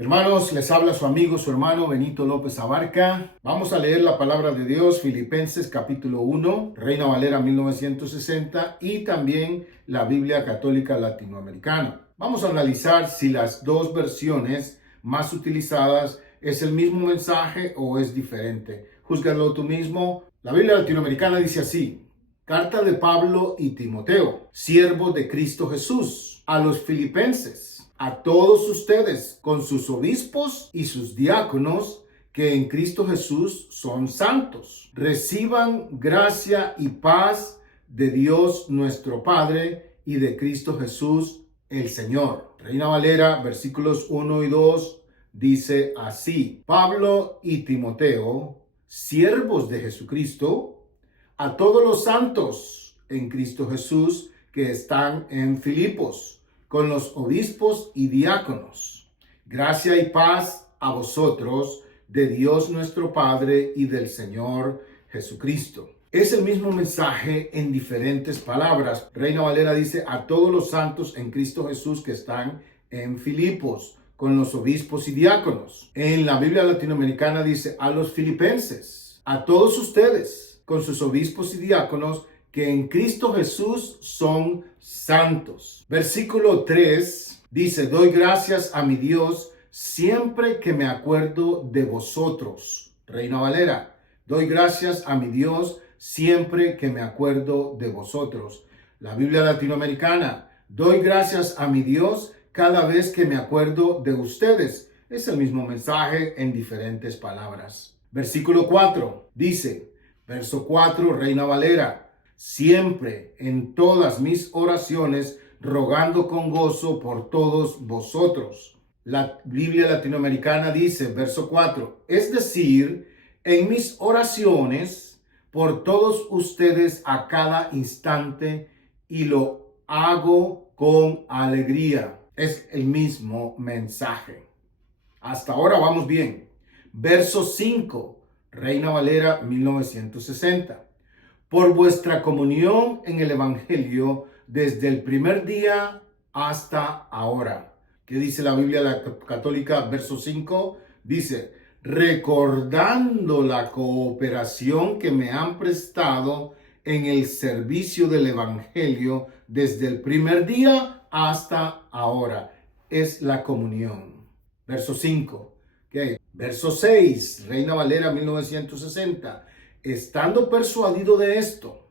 Hermanos, les habla su amigo, su hermano Benito López Abarca. Vamos a leer la palabra de Dios, Filipenses capítulo 1, Reina Valera 1960 y también la Biblia Católica Latinoamericana. Vamos a analizar si las dos versiones más utilizadas es el mismo mensaje o es diferente. Júzgalo tú mismo. La Biblia Latinoamericana dice así: Carta de Pablo y Timoteo, siervos de Cristo Jesús, a los filipenses, a todos ustedes, con sus obispos y sus diáconos, que en Cristo Jesús son santos. Reciban gracia y paz de Dios nuestro Padre y de Cristo Jesús el Señor. Reina Valera, versículos 1 y 2, dice así: Pablo y Timoteo, siervos de Jesucristo, a todos los santos en Cristo Jesús que están en Filipos, con los obispos y diáconos. Gracia y paz a vosotros, de Dios nuestro Padre y del Señor Jesucristo. Es el mismo mensaje en diferentes palabras. Reina Valera dice: a todos los santos en Cristo Jesús que están en Filipos, con los obispos y diáconos. En la Biblia Latinoamericana dice: a los filipenses, a todos ustedes, con sus obispos y diáconos, que en Cristo Jesús son santos. Versículo 3 dice: doy gracias a mi Dios siempre que me acuerdo de vosotros. Reina Valera: doy gracias a mi Dios siempre que me acuerdo de vosotros. La Biblia Latinoamericana: doy gracias a mi Dios cada vez que me acuerdo de ustedes. Es el mismo mensaje en diferentes palabras. Versículo 4 dice, verso 4, Reina Valera: siempre en todas mis oraciones, rogando con gozo por todos vosotros. La Biblia Latinoamericana dice, verso 4, es decir, en mis oraciones por todos ustedes a cada instante, y lo hago con alegría. Es el mismo mensaje. Hasta ahora vamos bien. Verso 5, Reina Valera 1960. Por vuestra comunión en el Evangelio desde el primer día hasta ahora. ¿Qué dice la Biblia Católica? Verso 5 dice: recordando la cooperación que me han prestado en el servicio del Evangelio desde el primer día hasta ahora. Es la comunión. Verso 5. ¿Qué? Verso 6, Reina Valera 1960. Estando persuadido de esto,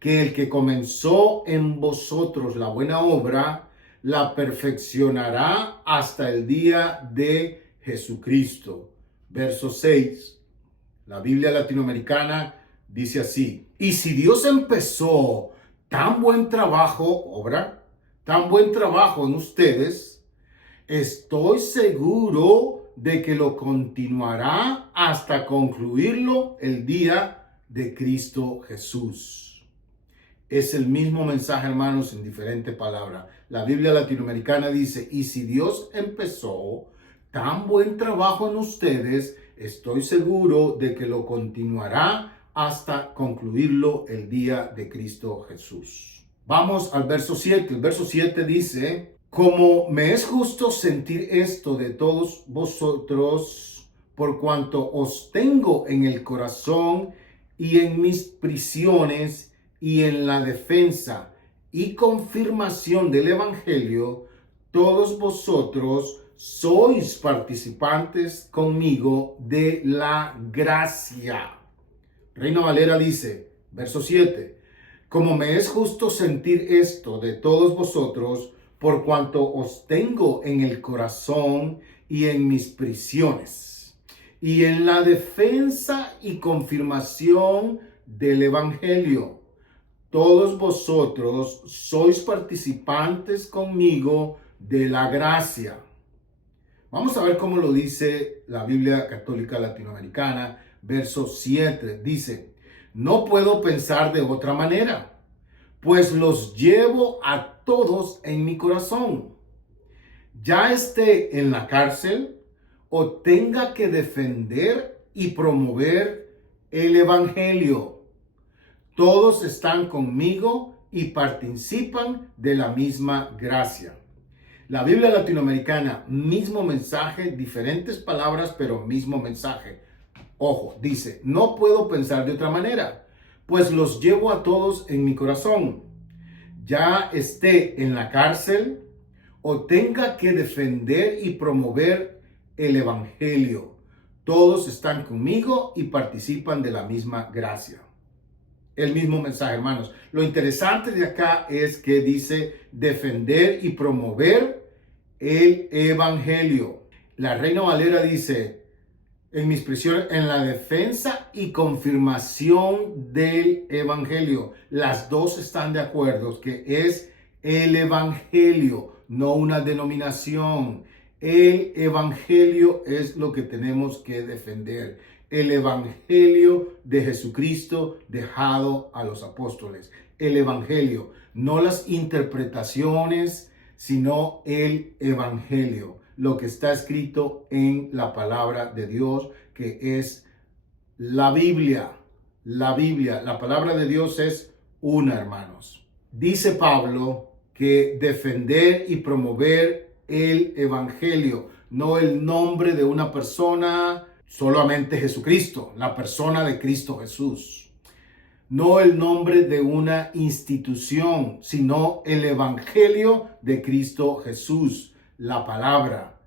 que el que comenzó en vosotros la buena obra, la perfeccionará hasta el día de Jesucristo. Verso 6. La Biblia Latinoamericana dice así: y si Dios empezó tan buen trabajo en ustedes, estoy seguro de que lo continuará hasta concluirlo el día de Cristo Jesús. Es el mismo mensaje, hermanos, en diferente palabra. La Biblia Latinoamericana dice: y si Dios empezó tan buen trabajo en ustedes, estoy seguro de que lo continuará hasta concluirlo el día de Cristo Jesús. Vamos al verso 7. El verso 7 dice: como me es justo sentir esto de todos vosotros, por cuanto os tengo en el corazón y en mis prisiones y en la defensa y confirmación del Evangelio, todos vosotros sois participantes conmigo de la gracia. Reina Valera dice, verso 7, como me es justo sentir esto de todos vosotros, por cuanto os tengo en el corazón y en mis prisiones, y en la defensa y confirmación del Evangelio. Todos vosotros sois participantes conmigo de la gracia. Vamos a ver cómo lo dice la Biblia Católica Latinoamericana, verso 7. Dice: no puedo pensar de otra manera, pues los llevo a todos en mi corazón. Ya esté en la cárcel o tenga que defender y promover el Evangelio, todos están conmigo y participan de la misma gracia. La Biblia latinoamericana, mismo mensaje, diferentes palabras, pero mismo mensaje. Ojo, dice, no puedo pensar de otra manera, pues los llevo a todos en mi corazón. Ya esté en la cárcel o tenga que defender y promover el evangelio. Todos están conmigo y participan de la misma gracia. El mismo mensaje, hermanos. Lo interesante de acá es que dice defender y promover el evangelio. La Reina Valera dice, en mis prisiones, en la defensa y confirmación del evangelio. Las dos están de acuerdo que es el evangelio, no una denominación. El evangelio es lo que tenemos que defender. El evangelio de Jesucristo dejado a los apóstoles. El evangelio, no las interpretaciones, sino el evangelio. Lo que está escrito en la palabra de Dios, que es la Biblia. La Biblia, la palabra de Dios es una, hermanos. Dice Pablo que defender y promover el evangelio, no el nombre de una persona, solamente Jesucristo, la persona de Cristo Jesús. No el nombre de una institución, sino el evangelio de Cristo Jesús, la palabra,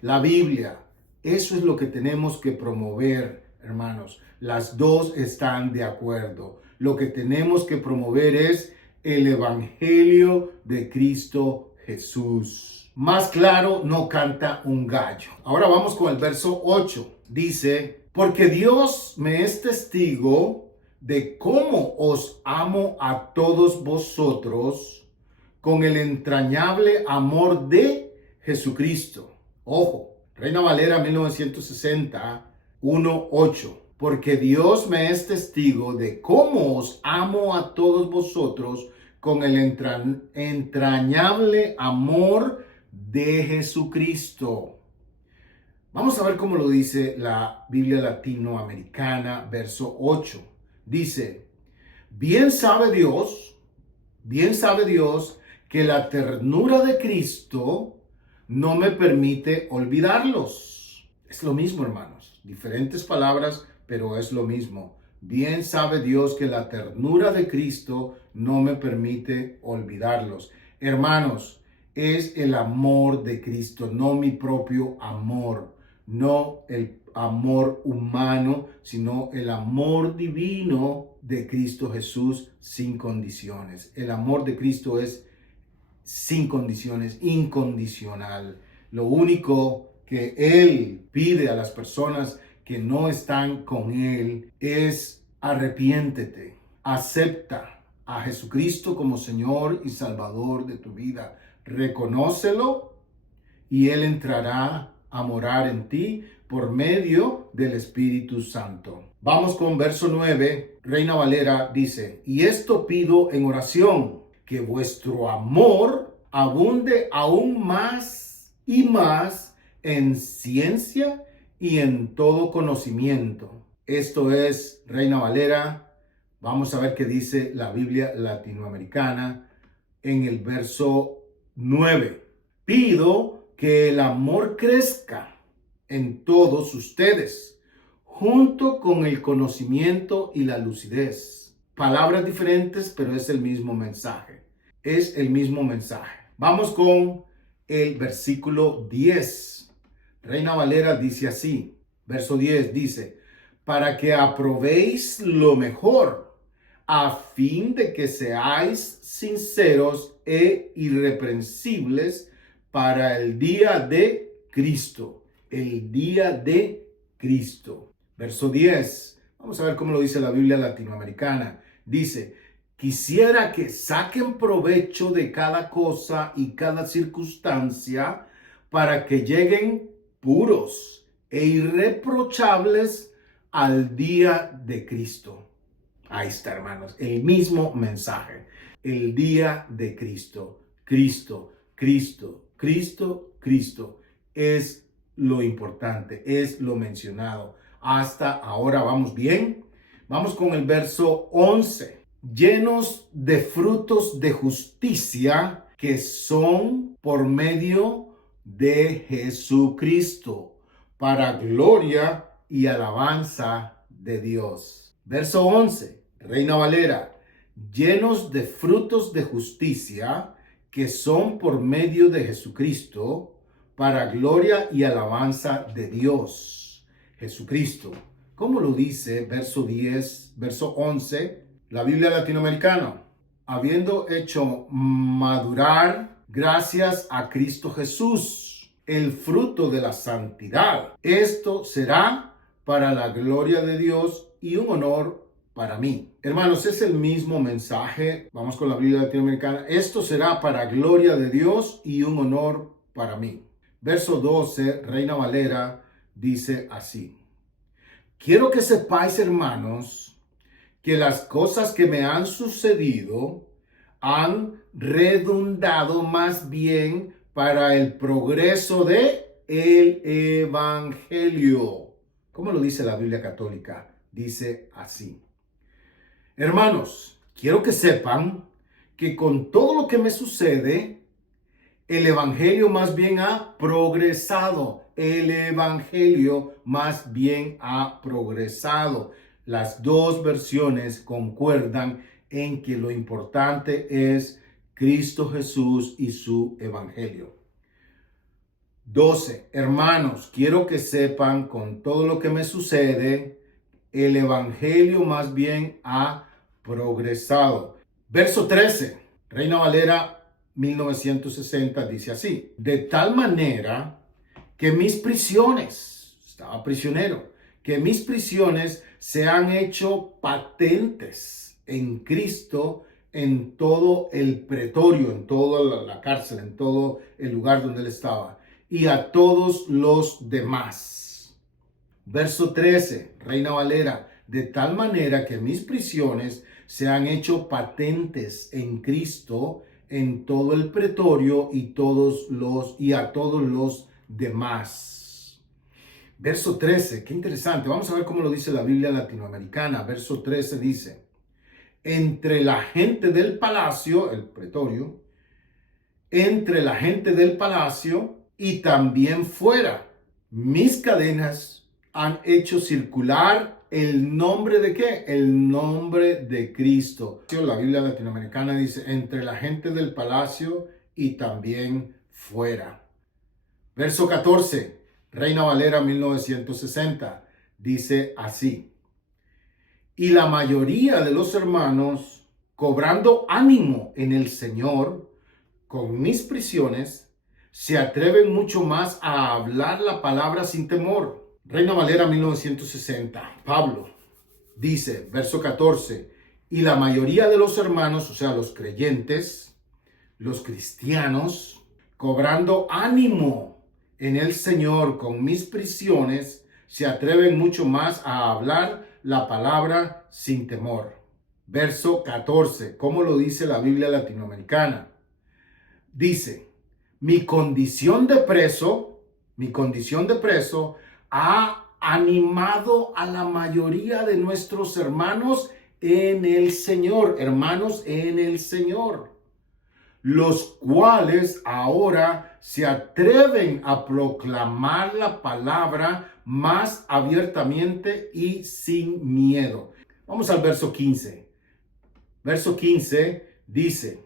la Biblia. Eso es lo que tenemos que promover, hermanos. Las dos están de acuerdo. Lo que tenemos que promover es el evangelio de Cristo Jesús. Más claro no canta un gallo. Ahora vamos con el verso 8. Dice, porque Dios me es testigo de cómo os amo a todos vosotros con el entrañable amor de Jesucristo. Ojo, Reina Valera 1960, 1:8. Porque Dios me es testigo de cómo os amo a todos vosotros con el entrañable amor de Jesucristo. Vamos a ver cómo lo dice la Biblia latinoamericana, verso 8. Dice, bien sabe Dios que la ternura de Cristo no me permite olvidarlos. Es lo mismo, hermanos. Diferentes palabras, pero es lo mismo. Bien sabe Dios que la ternura de Cristo no me permite olvidarlos. Hermanos, es el amor de Cristo, no mi propio amor, no el amor humano, sino el amor divino de Cristo Jesús sin condiciones. El amor de Cristo es sin condiciones, incondicional. Lo único que Él pide a las personas que no están con Él es arrepiéntete, acepta a Jesucristo como Señor y Salvador de tu vida. Reconócelo y Él entrará a morar en ti por medio del Espíritu Santo. Vamos con verso 9. Reina Valera dice, y esto pido en oración, que vuestro amor abunde aún más y más en ciencia y en todo conocimiento. Esto es Reina Valera. Vamos a ver qué dice la Biblia latinoamericana en el verso 9. Pido que el amor crezca en todos ustedes, junto con el conocimiento y la lucidez. Palabras diferentes, pero es el mismo mensaje. Es el mismo mensaje. Vamos con el versículo 10. Reina Valera dice así, verso 10 dice, para que aprobéis lo mejor, a fin de que seáis sinceros e irreprensibles para el día de Cristo. El día de Cristo. Verso 10. Vamos a ver cómo lo dice la Biblia latinoamericana. Dice, quisiera que saquen provecho de cada cosa y cada circunstancia para que lleguen puros e irreprochables al día de Cristo. Ahí está, hermanos, el mismo mensaje. El día de Cristo. Cristo, Cristo, Cristo, Cristo. Es lo importante, es lo mencionado. Hasta ahora vamos bien. Vamos con el verso 11. Llenos de frutos de justicia que son por medio de Jesucristo, para gloria y alabanza de Dios. Verso 11, Reina Valera, llenos de frutos de justicia, que son por medio de Jesucristo, para gloria y alabanza de Dios. Jesucristo. ¿Cómo lo dice? Verso 10, verso 11, la Biblia latinoamericana. Habiendo hecho madurar, gracias a Cristo Jesús, el fruto de la santidad. Esto será para la gloria de Dios y un honor para mí. Hermanos, es el mismo mensaje. Vamos con la Biblia latinoamericana. Esto será para gloria de Dios y un honor para mí. Verso 12, Reina Valera, dice así. Quiero que sepáis, hermanos, que las cosas que me han sucedido han redundado más bien para el progreso de el evangelio. ¿Cómo lo dice la Biblia católica? Dice así. Hermanos, quiero que sepan que con todo lo que me sucede, el evangelio más bien ha progresado. El evangelio más bien ha progresado. Las dos versiones concuerdan en que lo importante es Cristo Jesús y su evangelio. 12. Hermanos, quiero que sepan con todo lo que me sucede, el evangelio más bien ha progresado. Verso 13, Reina Valera 1960 dice así. De tal manera que mis prisiones, estaba prisionero, que mis prisiones se han hecho patentes en Cristo en todo el pretorio, en toda la cárcel, en todo el lugar donde él estaba, y a todos los demás. Verso 13, Reina Valera, de tal manera que mis prisiones se han hecho patentes en Cristo en todo el pretorio y a todos los demás. Verso 13, qué interesante. Vamos a ver cómo lo dice la Biblia latinoamericana. Verso 13 dice, entre la gente del palacio, el pretorio, entre la gente del palacio y también fuera, mis cadenas han hecho circular el nombre de ¿qué? El nombre de Cristo. La Biblia latinoamericana dice entre la gente del palacio y también fuera. Verso 14, Reina Valera 1960, dice así. Y la mayoría de los hermanos, cobrando ánimo en el Señor, con mis prisiones, se atreven mucho más a hablar la palabra sin temor. Reina Valera 1960, Pablo dice, verso 14, y la mayoría de los hermanos, o sea, los creyentes, los cristianos, cobrando ánimo en el Señor con mis prisiones, se atreven mucho más a hablar la palabra sin temor. Verso 14, ¿cómo lo dice la Biblia latinoamericana? Dice, mi condición de preso ha animado a la mayoría de nuestros hermanos en el Señor, hermanos en el Señor, los cuales ahora se atreven a proclamar la palabra más abiertamente y sin miedo. Vamos al verso 15. Verso 15 dice,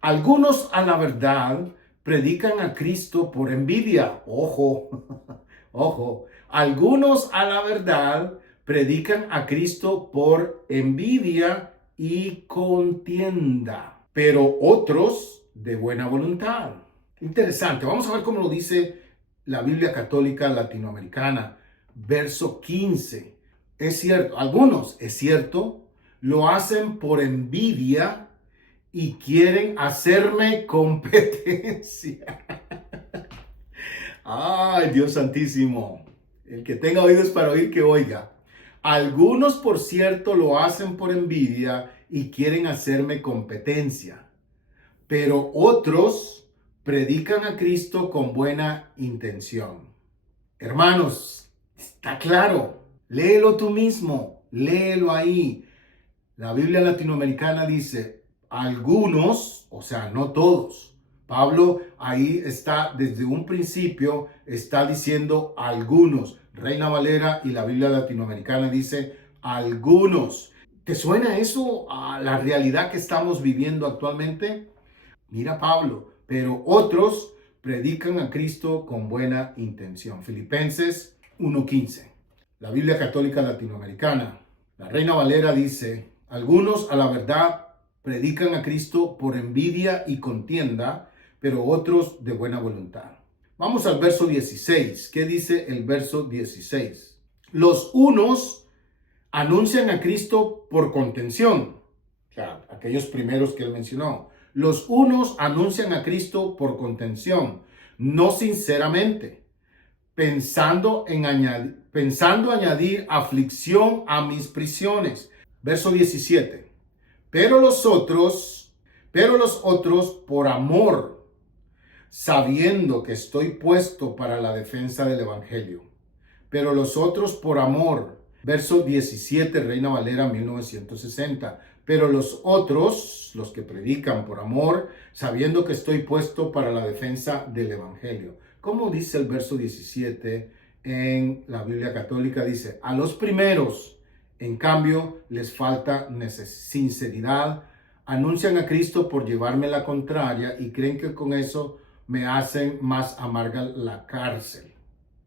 algunos a la verdad predican a Cristo por envidia. Ojo, ojo. Algunos a la verdad predican a Cristo por envidia y contienda, pero otros de buena voluntad. Interesante. Vamos a ver cómo lo dice la Biblia católica latinoamericana. Verso 15. Es cierto, algunos, es cierto, lo hacen por envidia y quieren hacerme competencia. Ay, Dios santísimo. El que tenga oídos para oír, que oiga. Algunos, por cierto, lo hacen por envidia y quieren hacerme competencia. Pero otros predican a Cristo con buena intención. Hermanos, está claro. Léelo tú mismo. Léelo ahí. La Biblia latinoamericana dice, algunos, o sea, no todos. Pablo ahí está, desde un principio, está diciendo algunos. Reina Valera y la Biblia latinoamericana dice algunos. ¿Te suena eso a la realidad que estamos viviendo actualmente? Mira Pablo, pero otros predican a Cristo con buena intención. Filipenses 1:15. La Biblia Católica Latinoamericana. La Reina Valera dice, algunos a la verdad predican a Cristo por envidia y contienda, pero otros de buena voluntad. Vamos al verso 16. ¿Qué dice el verso 16? Los unos anuncian a Cristo por contención. O sea, aquellos primeros que él mencionó. Los unos anuncian a Cristo por contención, no sinceramente, pensando añadir aflicción a mis prisiones. Verso 17. Pero los otros por amor, sabiendo que estoy puesto para la defensa del evangelio. Pero los otros por amor. Verso 17, Reina Valera 1960. Pero los otros, los que predican por amor, sabiendo que estoy puesto para la defensa del evangelio. ¿Cómo dice el verso 17 en la Biblia Católica? Dice, a los primeros, en cambio, les falta sinceridad. Anuncian a Cristo por llevarme la contraria y creen que con eso me hacen más amarga la cárcel.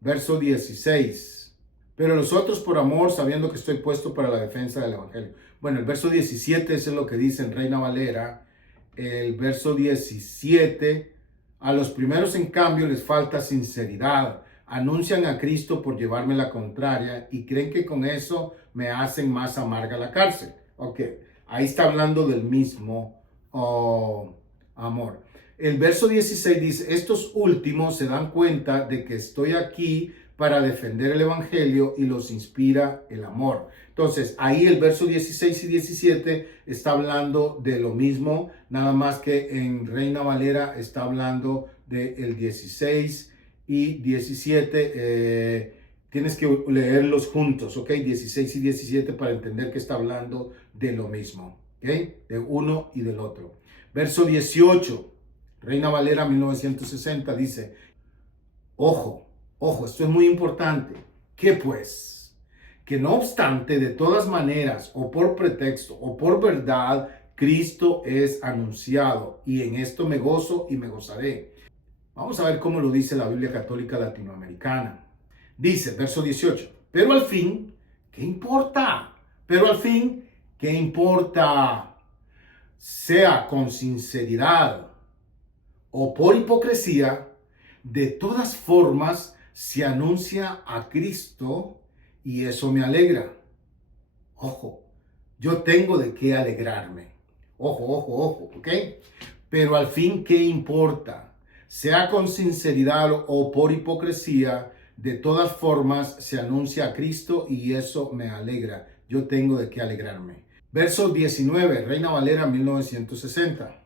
Verso 16. Pero los otros por amor, sabiendo que estoy puesto para la defensa del evangelio. Bueno, el verso 17 es lo que dice en Reina Valera. El verso 17, a los primeros en cambio les falta sinceridad. Anuncian a Cristo por llevarme la contraria y creen que con eso me hacen más amarga la cárcel. Ok, ahí está hablando del mismo amor. El verso 16 dice, estos últimos se dan cuenta de que estoy aquí para defender el evangelio y los inspira el amor. Entonces, ahí el verso 16 y 17 está hablando de lo mismo, nada más que en Reina Valera está hablando del 16 y 17. Tienes que leerlos juntos, ¿ok? 16 y 17 para entender que está hablando de lo mismo, ¿ok? De uno y del otro. Verso 18, Reina Valera 1960 dice, ojo, esto es muy importante. ¿Qué pues? Que no obstante, de todas maneras, o por pretexto, o por verdad, Cristo es anunciado, y en esto me gozo y me gozaré. Vamos a ver cómo lo dice la Biblia Católica Latinoamericana. Dice, verso 18, pero al fin, ¿qué importa? Pero al fin, ¿qué importa? Sea con sinceridad o por hipocresía, de todas formas se anuncia a Cristo y eso me alegra. Ojo, yo tengo de qué alegrarme. Ojo, ¿ok? Pero al fin, ¿qué importa? Sea con sinceridad o por hipocresía, de todas formas se anuncia a Cristo y eso me alegra. Yo tengo de qué alegrarme. Verso 19, Reina Valera 1960.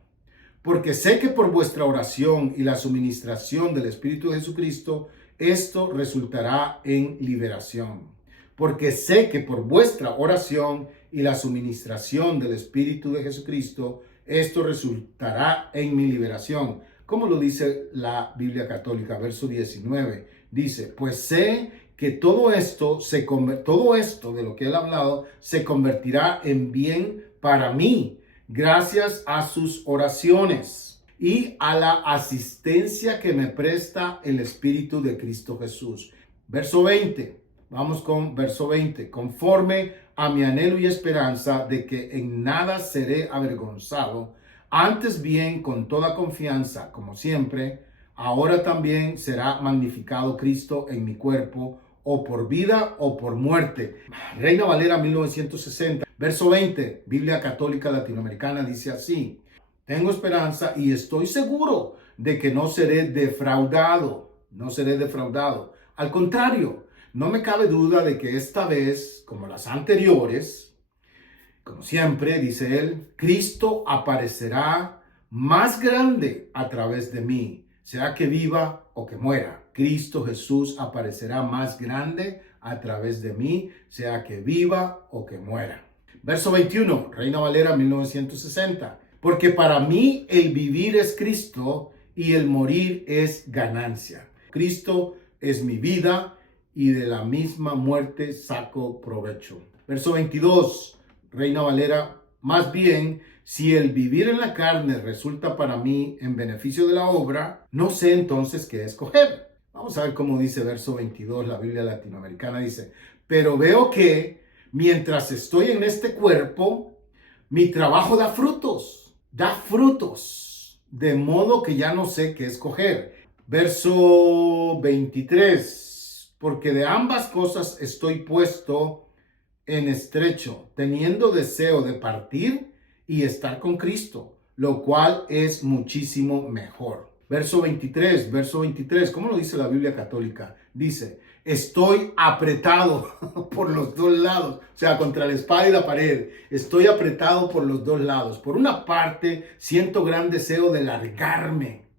Porque sé que por vuestra oración y la suministración del Espíritu de Jesucristo, esto resultará en liberación. Porque sé que por vuestra oración y la suministración del Espíritu de Jesucristo, esto resultará en mi liberación. ¿Cómo lo dice la Biblia Católica? Verso 19. Dice, pues sé que todo esto de lo que él ha hablado se convertirá en bien para mí, gracias a sus oraciones y a la asistencia que me presta el Espíritu de Cristo Jesús. Verso 20. Vamos con verso 20. Conforme a mi anhelo y esperanza de que en nada seré avergonzado, antes bien con toda confianza, como siempre, ahora también será magnificado Cristo en mi cuerpo, o por vida o por muerte. Reina Valera 1960, verso 20, Biblia Católica Latinoamericana dice así: tengo esperanza y estoy seguro de que no seré defraudado. No seré defraudado. Al contrario, no me cabe duda de que esta vez, como las anteriores, como siempre, dice él, Cristo aparecerá más grande a través de mí, sea que viva o que muera. Cristo Jesús aparecerá más grande a través de mí, sea que viva o que muera. Verso 21, Reina Valera 1960. Porque para mí el vivir es Cristo y el morir es ganancia. Cristo es mi vida y de la misma muerte saco provecho. Verso 22, Reina Valera, más bien, si el vivir en la carne resulta para mí en beneficio de la obra, no sé entonces qué escoger. Vamos a ver cómo dice verso 22, la Biblia latinoamericana dice, pero veo que mientras estoy en este cuerpo, mi trabajo da frutos, de modo que ya no sé qué escoger. Verso 23, porque de ambas cosas estoy puesto en estrecho, teniendo deseo de partir y estar con Cristo, lo cual es muchísimo mejor. Verso 23, ¿cómo lo dice la Biblia católica? Dice, estoy apretado por los dos lados, o sea, contra la espada y la pared. Estoy apretado por los dos lados. Por una parte, siento gran deseo de largarme.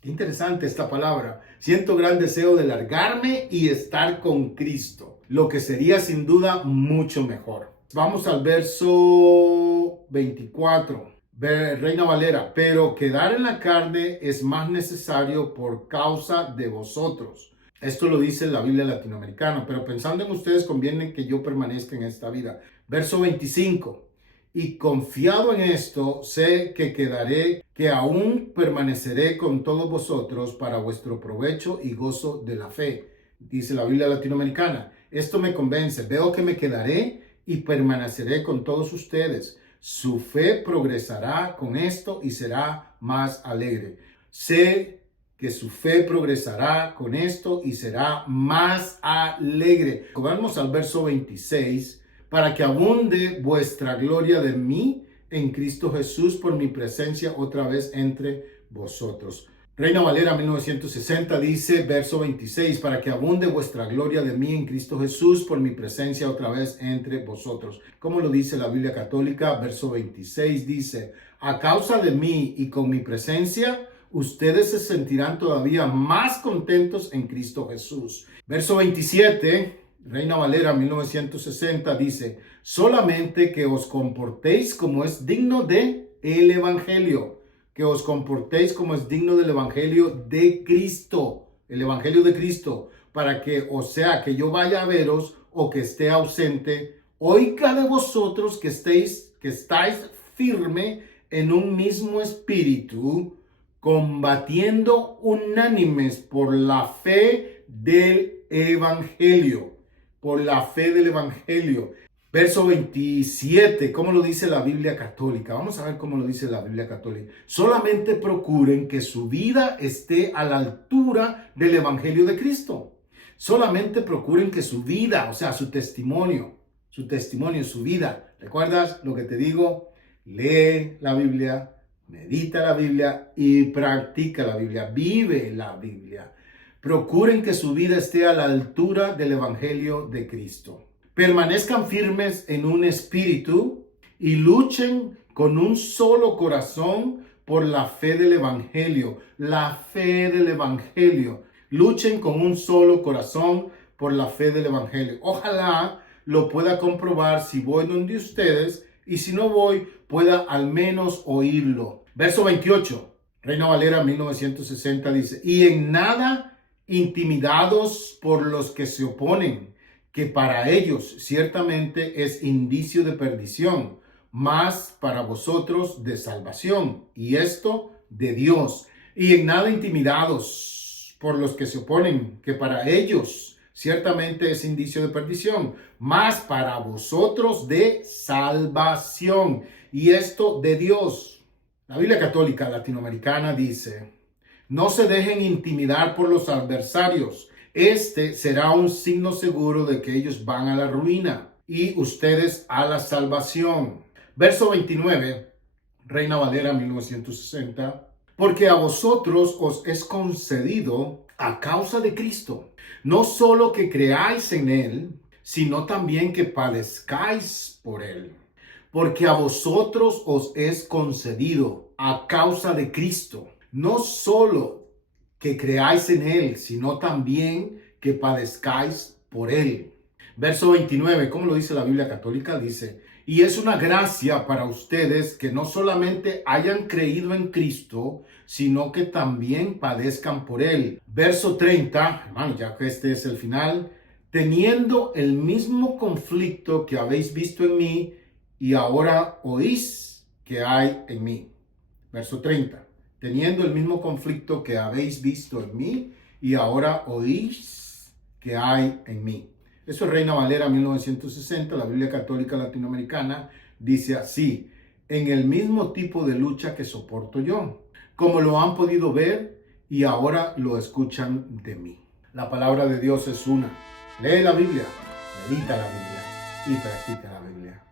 Qué interesante esta palabra. Siento gran deseo de largarme y estar con Cristo, lo que sería sin duda mucho mejor. Vamos al verso 24. Reina Valera, pero quedar en la carne es más necesario por causa de vosotros. Esto lo dice la Biblia latinoamericana, pero pensando en ustedes conviene que yo permanezca en esta vida. Verso 25. Y confiado en esto, sé que quedaré, que aún permaneceré con todos vosotros para vuestro provecho y gozo de la fe. Dice la Biblia latinoamericana. Esto me convence. Veo que me quedaré y permaneceré con todos ustedes. Su fe progresará con esto y será más alegre. Sé que su fe progresará con esto y será más alegre. Vamos al verso 26. Para que abunde vuestra gloria de mí en Cristo Jesús por mi presencia otra vez entre vosotros. Reina Valera 1960 dice, verso 26, para que abunde vuestra gloria de mí en Cristo Jesús por mi presencia otra vez entre vosotros. Como lo dice la Biblia católica, verso 26 dice, a causa de mí y con mi presencia, ustedes se sentirán todavía más contentos en Cristo Jesús. Verso 27, Reina Valera 1960 dice, solamente que os comportéis como es digno de el Evangelio, que os comportéis como es digno del Evangelio de Cristo, el Evangelio de Cristo, para que, o sea, que yo vaya a veros o que esté ausente, oiga de vosotros que estáis firme en un mismo espíritu, combatiendo unánimes por la fe del Evangelio. Por la fe del Evangelio. Verso 27, ¿cómo lo dice la Biblia católica? Vamos a ver cómo lo dice la Biblia católica. Solamente procuren que su vida esté a la altura del Evangelio de Cristo. Solamente procuren que su vida, o sea, su testimonio, su vida. ¿Recuerdas lo que te digo? Lee la Biblia, medita la Biblia y practica la Biblia. Vive la Biblia. Procuren que su vida esté a la altura del Evangelio de Cristo. Permanezcan firmes en un espíritu y luchen con un solo corazón por la fe del Evangelio. La fe del Evangelio. Luchen con un solo corazón por la fe del Evangelio. Ojalá lo pueda comprobar si voy donde ustedes y si no voy, pueda al menos oírlo. Verso 28, Reina Valera 1960 dice, y en nada intimidados por los que se oponen, que para ellos ciertamente es indicio de perdición, mas para vosotros de salvación, y esto de Dios. Y en nada intimidados por los que se oponen, que para ellos ciertamente es indicio de perdición, mas para vosotros de salvación, y esto de Dios. La Biblia Católica Latinoamericana dice, no se dejen intimidar por los adversarios. Este será un signo seguro de que ellos van a la ruina y ustedes a la salvación. Verso 29, Reina Valera 1960. Porque a vosotros os es concedido a causa de Cristo, no solo que creáis en Él, sino también que padezcáis por Él. Porque a vosotros os es concedido a causa de Cristo, no solo que creáis en Él, sino también que padezcáis por Él. Verso 29, ¿cómo lo dice la Biblia católica? Dice, Y es una gracia para ustedes que no solamente hayan creído en Cristo, sino que también padezcan por Él. Verso 30, hermano, ya que este es el final, teniendo el mismo conflicto que habéis visto en mí y ahora oís que hay en mí. Verso 30, teniendo el mismo conflicto que habéis visto en mí y ahora oís que hay en mí. Eso es Reina Valera 1960, la Biblia Católica Latinoamericana dice así: en el mismo tipo de lucha que soporto yo, como lo han podido ver y ahora lo escuchan de mí. La palabra de Dios es una. Lee la Biblia, medita la Biblia y practica la Biblia.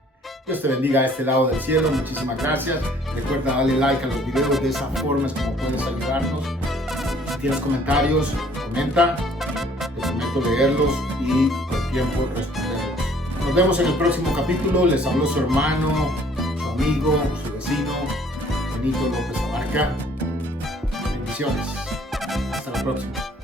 Dios te bendiga a este lado del cielo. Muchísimas gracias. Recuerda darle like a los videos. De esa forma es como puedes ayudarnos. Si tienes comentarios, comenta. Te prometo leerlos y con tiempo responderlos. Nos vemos en el próximo capítulo. Les habló su hermano, su amigo, su vecino, Benito López Abarca. Bendiciones. Hasta la próxima.